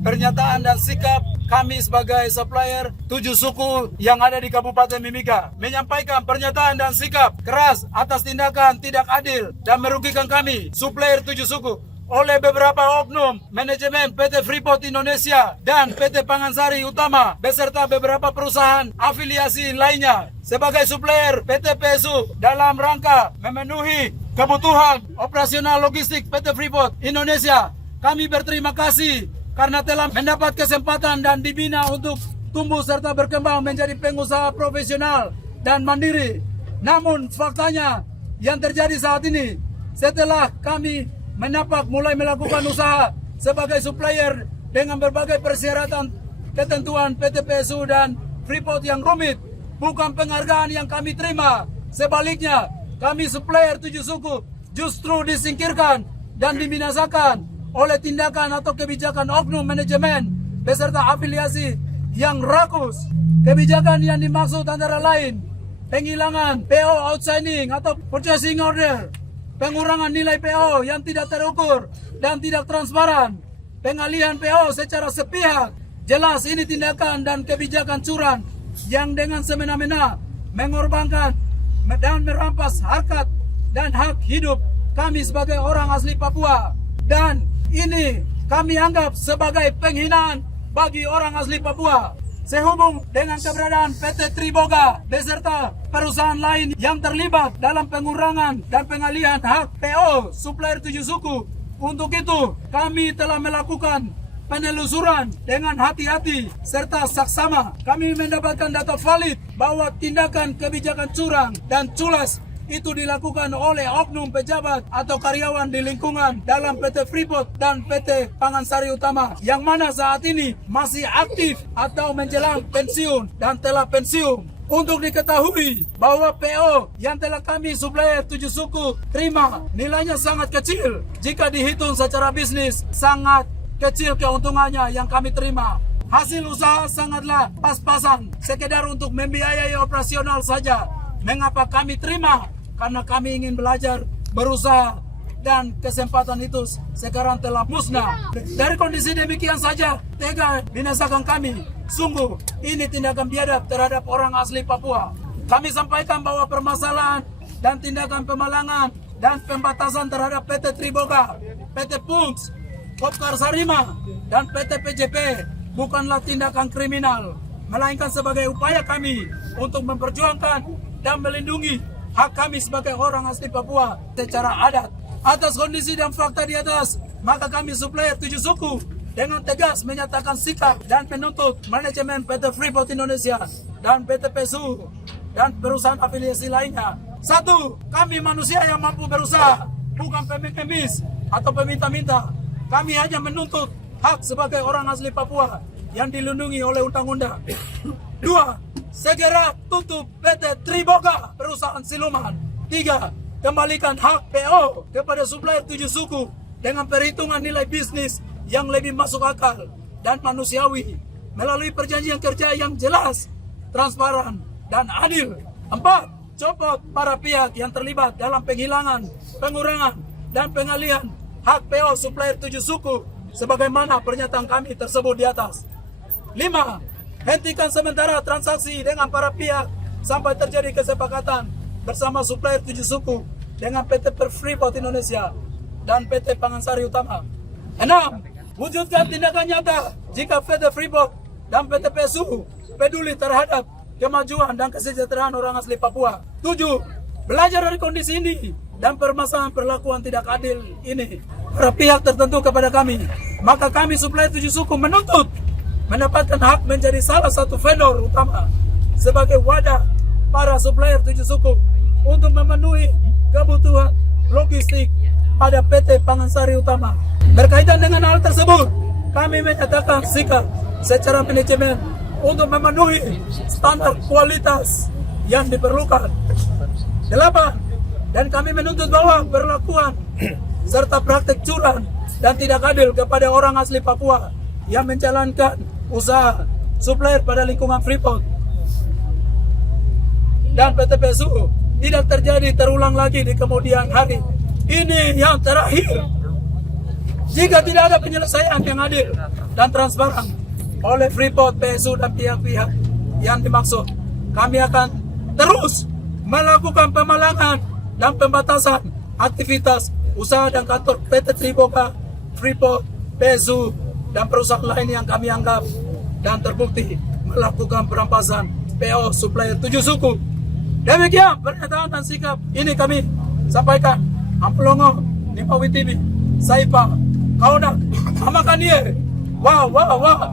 Pernyataan dan sikap kami sebagai supplier 7 suku yang ada di Kabupaten Mimika menyampaikan pernyataan dan sikap keras atas tindakan tidak adil dan merugikan kami, supplier 7 suku, oleh beberapa oknum manajemen PT Freeport Indonesia dan PT Pangansari Utama beserta beberapa perusahaan afiliasi lainnya sebagai supplier PT PSU dalam rangka memenuhi kebutuhan operasional logistik PT Freeport Indonesia. Kami berterima kasih karena telah mendapat kesempatan dan dibina untuk tumbuh serta berkembang menjadi pengusaha profesional dan mandiri. Namun faktanya yang terjadi saat ini, setelah kami mulai melakukan usaha sebagai supplier dengan berbagai persyaratan ketentuan PT PSU dan Freeport yang rumit, bukan penghargaan yang kami terima. Sebaliknya, kami supplier 7 suku justru disingkirkan dan dibinasakan oleh tindakan atau kebijakan oknum manajemen beserta afiliasi yang rakus. Kebijakan yang dimaksud antara lain penghilangan PO outstanding atau purchasing order, pengurangan nilai PO yang tidak terukur dan tidak transparan, pengalihan PO secara sepihak. Jelas ini tindakan dan kebijakan curang yang dengan semena-mena mengorbankan dan merampas harkat dan hak hidup kami sebagai orang asli Papua. Dan ini kami anggap sebagai penghinaan bagi orang asli Papua. Sehubung dengan keberadaan PT Triboga beserta perusahaan lain yang terlibat dalam pengurangan dan pengalihan hak PO supplier 7 suku. Untuk itu, kami telah melakukan penelusuran dengan hati-hati serta saksama. Kami mendapatkan data valid bahwa tindakan kebijakan curang dan culas itu dilakukan oleh oknum pejabat atau karyawan di lingkungan dalam PT Freeport dan PT Pangansari Utama yang mana saat ini masih aktif atau menjelang pensiun dan telah pensiun. Untuk diketahui bahwa PO yang telah kami supplier 7 suku terima nilainya sangat kecil. Jika dihitung secara bisnis, sangat kecil keuntungannya yang kami terima. Hasil usaha sangatlah pas-pasan, sekedar untuk membiayai operasional saja. Mengapa kami terima? Karena kami ingin belajar, berusaha, dan kesempatan itu sekarang telah musnah. Dari kondisi demikian saja, tega binasakan kami. Sungguh, ini tindakan biadab terhadap orang asli Papua. Kami sampaikan bahwa permasalahan dan tindakan pemalangan dan pembatasan terhadap PT Triboga, PT Punks, Kopkar Sarima, dan PT PJP bukanlah tindakan kriminal, melainkan sebagai upaya kami untuk memperjuangkan dan melindungi hak kami sebagai orang asli Papua secara adat. Atas kondisi dan fakta di atas, maka kami supplier 7 suku dengan tegas menyatakan sikap dan menuntut manajemen PT Freeport Indonesia dan PT PSU dan perusahaan afiliasi lainnya. 1. Kami manusia yang mampu berusaha, bukan pengemis atau peminta-minta. Kami hanya menuntut hak sebagai orang asli Papua yang dilindungi oleh undang-undang. 2. Segera tutup PT Triboga, perusahaan siluman. 3. Kembalikan hak PO kepada supplier 7 suku dengan perhitungan nilai bisnis yang lebih masuk akal dan manusiawi melalui perjanjian kerja yang jelas, transparan, dan adil. 4. Copot para pihak yang terlibat dalam penghilangan, pengurangan, dan pengalihan hak PO supplier 7 suku sebagaimana pernyataan kami tersebut di atas. 5. Hentikan sementara transaksi dengan para pihak sampai terjadi kesepakatan bersama supplier 7 suku dengan PT Freeport Indonesia dan PT Pangansari Utama. 6. Wujudkan tindakan nyata jika PT Freeport dan PT PSU peduli terhadap kemajuan dan kesejahteraan orang asli Papua. 7. Belajar dari kondisi ini dan permasalahan perlakuan tidak adil ini para pihak tertentu kepada kami. Maka kami supplier 7 suku menuntut mendapatkan hak menjadi salah satu vendor utama sebagai wadah para supplier 7 suku untuk memenuhi kebutuhan logistik pada PT Pangansari Utama. Berkaitan dengan hal tersebut, kami menyatakan sikap secara manajemen untuk memenuhi standar kualitas yang diperlukan. 8. Dan kami menuntut bahwa perlakuan serta praktek curang dan tidak adil kepada orang asli Papua yang menjalankan usaha supplier pada lingkungan Freeport dan PT PSU tidak terjadi terulang lagi di kemudian hari. Ini yang terakhir. Jika tidak ada penyelesaian yang adil, dan transparan oleh Freeport, PSU, dan pihak-pihak yang dimaksud. Kami akan terus melakukan pemalangan dan pembatasan aktivitas usaha dan kantor PT Triboga, Freeport, PSU, dan perusahaan lain yang kami anggap dan terbukti melakukan perampasan PO supplier 7 suku. Demikian pernyataan dan sikap ini kami sampaikan. Ampelongo, Nipawi TV, Saipa, Kaunak, Amakanie, wah.